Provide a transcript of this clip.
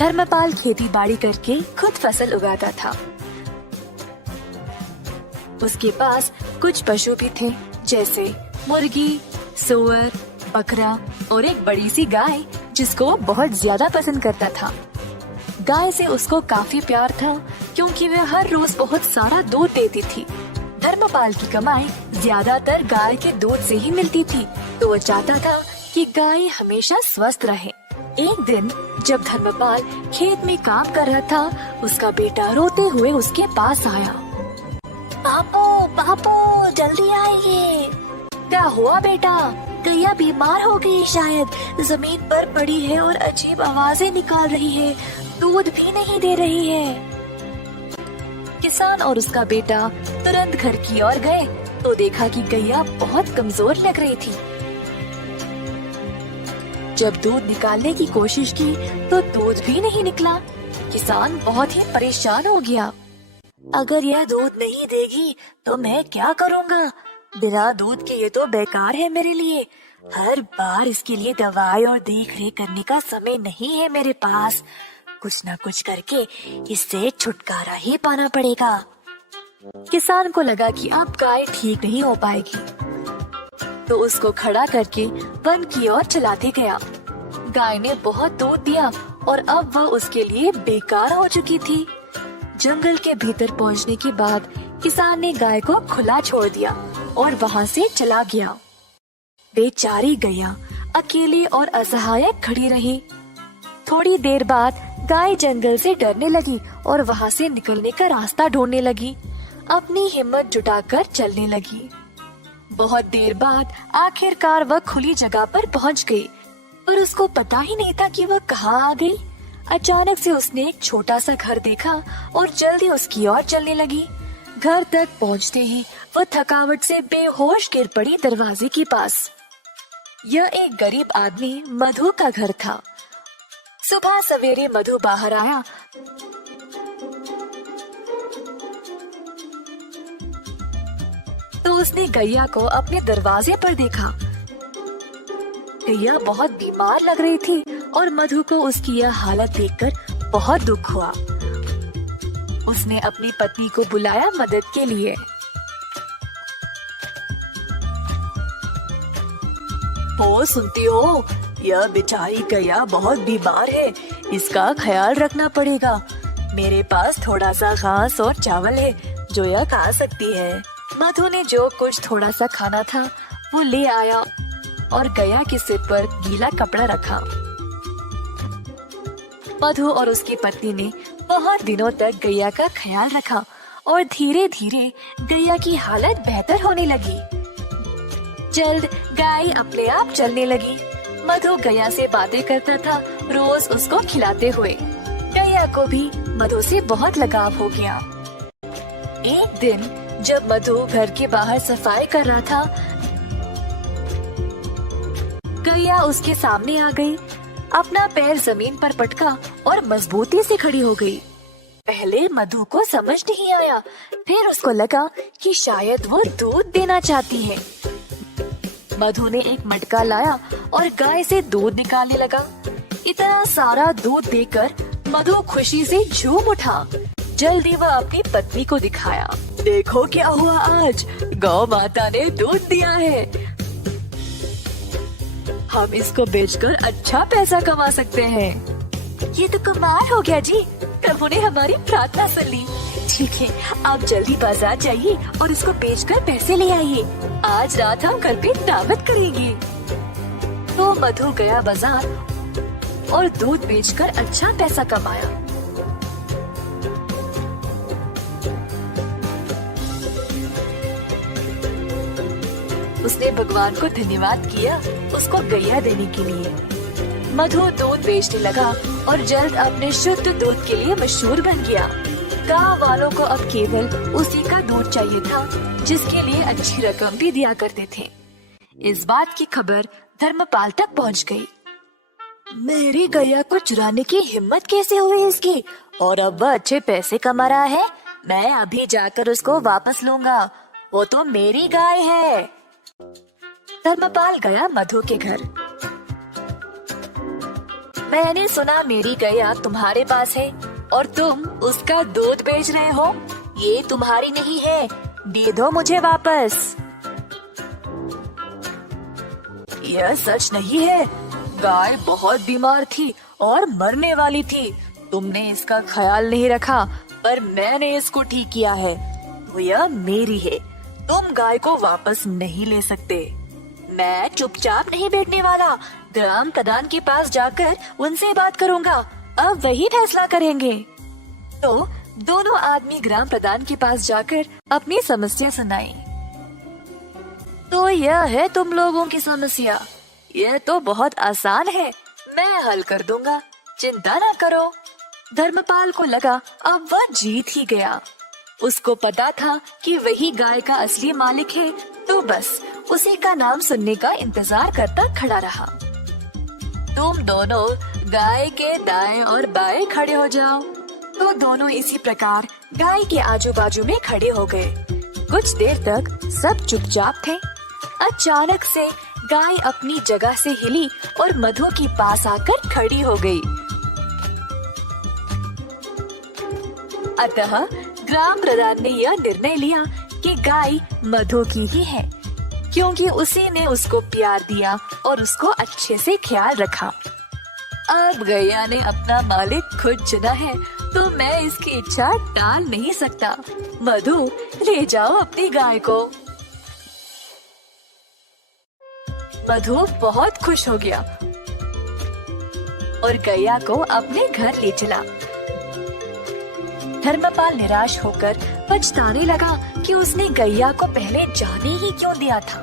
धर्मपाल खेती बाड़ी करके खुद फसल उगाता था। उसके पास कुछ पशु भी थे, जैसे मुर्गी, सूअर, बकरा और एक बड़ी सी गाय जिसको वो बहुत ज्यादा पसंद करता था। गाय से उसको काफी प्यार था क्योंकि वह हर रोज बहुत सारा दूध देती थी। धर्मपाल की कमाई ज्यादातर गाय के दूध से ही मिलती थी, तो वो चाहता था कि गाय हमेशा स्वस्थ रहे। एक दिन जब धर्मपाल खेत में काम कर रहा था, उसका बेटा रोते हुए उसके पास आया। पापू पापू जल्दी आइए। क्या हुआ बेटा? गैया बीमार हो गई, शायद जमीन पर पड़ी है और अजीब आवाजें निकाल रही है, दूध भी नहीं दे रही है। किसान और उसका बेटा तुरंत घर की ओर गए तो देखा कि गैया बहुत कमजोर लग रही थी। जब दूध निकालने की कोशिश की तो दूध भी नहीं निकला। किसान बहुत ही परेशान हो गया। अगर यह दूध नहीं देगी तो मैं क्या करूँगा? बिना दूध के ये तो बेकार है मेरे लिए। हर बार इसके लिए दवाई और देख रेख करने का समय नहीं है मेरे पास। कुछ न कुछ करके इससे छुटकारा ही पाना पड़ेगा। किसान को लगा कि अब गाय ठीक नहीं हो पाएगी, तो उसको खड़ा करके वन की ओर चलाते गया। गाय ने बहुत दूध दिया और अब वह उसके लिए बेकार हो चुकी थी। जंगल के भीतर पहुंचने के बाद किसान ने गाय को खुला छोड़ दिया और वहां से चला गया। बेचारी गैया अकेली और असहाय खड़ी रही। थोड़ी देर बाद गाय जंगल से डरने लगी और वहां से निकलने का रास्ता ढूंढने लगी। अपनी हिम्मत जुटाकर चलने लगी। बहुत देर बाद आखिरकार वह खुली जगह पर पहुंच गई, पर उसको पता ही नहीं था कि वह कहाँ आ गई। अचानक से उसने एक छोटा सा घर देखा और जल्दी उसकी ओर चलने लगी। घर तक पहुंचते ही वह थकावट से बेहोश गिर पड़ी दरवाजे के पास। यह एक गरीब आदमी मधु का घर था। सुबह सवेरे मधु बाहर आया तो उसने गैया को अपने दरवाजे पर देखा। गैया बहुत बीमार लग रही थी और मधु को उसकी यह हालत देखकर बहुत दुख हुआ। उसने अपनी पत्नी को बुलाया मदद के लिए। ओ सुनती हो, यह बेचारी गैया बहुत बीमार है, इसका ख्याल रखना पड़ेगा। मेरे पास थोड़ा सा घास और चावल है जो यह खा सकती है। मधु ने जो कुछ थोड़ा सा खाना था वो ले आया और गैया के सिर पर गीला कपड़ा रखा। मधु और उसकी पत्नी ने बहुत दिनों तक गैया का ख्याल रखा और धीरे धीरे गैया की हालत बेहतर होने लगी। जल्द गाय अपने आप चलने लगी। मधु गैया से बातें करता था, रोज उसको खिलाते हुए। गैया को भी मधु से बहुत लगाव हो गया। एक दिन जब मधु घर के बाहर सफाई कर रहा था, गैया उसके सामने आ गई। अपना पैर जमीन पर पटका और मजबूती से खड़ी हो गई। पहले मधु को समझ नहीं आया, फिर उसको लगा कि शायद वो दूध देना चाहती है। मधु ने एक मटका लाया और गाय से दूध निकालने लगा। इतना सारा दूध देकर मधु खुशी से झूम उठा। जल्दी वह अपनी पत्नी को दिखाया। देखो क्या हुआ आज, गौ माता ने दूध दिया है। हम इसको बेचकर अच्छा पैसा कमा सकते हैं। ये तो कमाल हो गया जी, प्रभु ने हमारी प्रार्थना सुन ली। ठीक है, आप जल्दी बाजार जाइए और इसको बेचकर पैसे ले आइए। आज रात हम घर पे दावत करेंगे। तो मधु गया बाजार और दूध बेचकर अच्छा पैसा कमाया। उसने भगवान को धन्यवाद किया उसको गैया देने के लिए। मधु दूध बेचने लगा और जल्द अपने शुद्ध दूध के लिए मशहूर बन गया। गांव वालों को अब केवल उसी का दूध चाहिए था, जिसके लिए अच्छी रकम भी दिया करते थे। इस बात की खबर धर्मपाल तक पहुंच गई। मेरी गैया को चुराने की हिम्मत कैसे हुई इसकी, और अब वह अच्छे पैसे कमा रहा है। मैं अभी जाकर उसको वापस लूंगा, वो तो मेरी गाय है। धर्मपाल गया मधु के घर। मैंने सुना मेरी गैया तुम्हारे पास है और तुम उसका दूध बेच रहे हो। ये तुम्हारी नहीं है, दे दो मुझे वापस। यह सच नहीं है। गाय बहुत बीमार थी और मरने वाली थी। तुमने इसका ख्याल नहीं रखा, पर मैंने इसको ठीक किया है। तो यह मेरी है। तुम गाय को वापस नहीं ले सकते। मैं चुपचाप नहीं बैठने वाला। ग्राम प्रधान के पास जाकर उनसे बात करूंगा। अब वही फैसला करेंगे। तो दोनों आदमी ग्राम प्रधान के पास जाकर अपनी समस्या सुनाई। तो यह है तुम लोगों की समस्या। यह तो बहुत आसान है, मैं हल कर दूंगा, चिंता ना करो। धर्मपाल को लगा अब वह जीत ही गया। उसको पता था कि वही गाय का असली मालिक है, तो बस उसी का नाम सुनने का इंतजार करता खड़ा रहा। तुम दोनों गाय के दाएं और बाएं खड़े हो जाओ। तो दोनों इसी प्रकार गाय के आजू बाजू में खड़े हो गए। कुछ देर तक सब चुपचाप थे। अचानक से गाय अपनी जगह से हिली और मधु के पास आकर खड़ी हो गई। अतः ग्राम प्रधान ने यह निर्णय लिया कि गाय मधु की ही है, क्योंकि उसी ने उसको प्यार दिया और उसको अच्छे से ख्याल रखा। अब गैया ने अपना मालिक खुद चुना है, तो मैं इसकी इच्छा टाल नहीं सकता। मधु, ले जाओ अपनी गाय को। मधु बहुत खुश हो गया और गैया को अपने घर ले चला। धर्मपाल निराश होकर पछताने लगा कि उसने गैया को पहले जाने ही क्यों दिया था।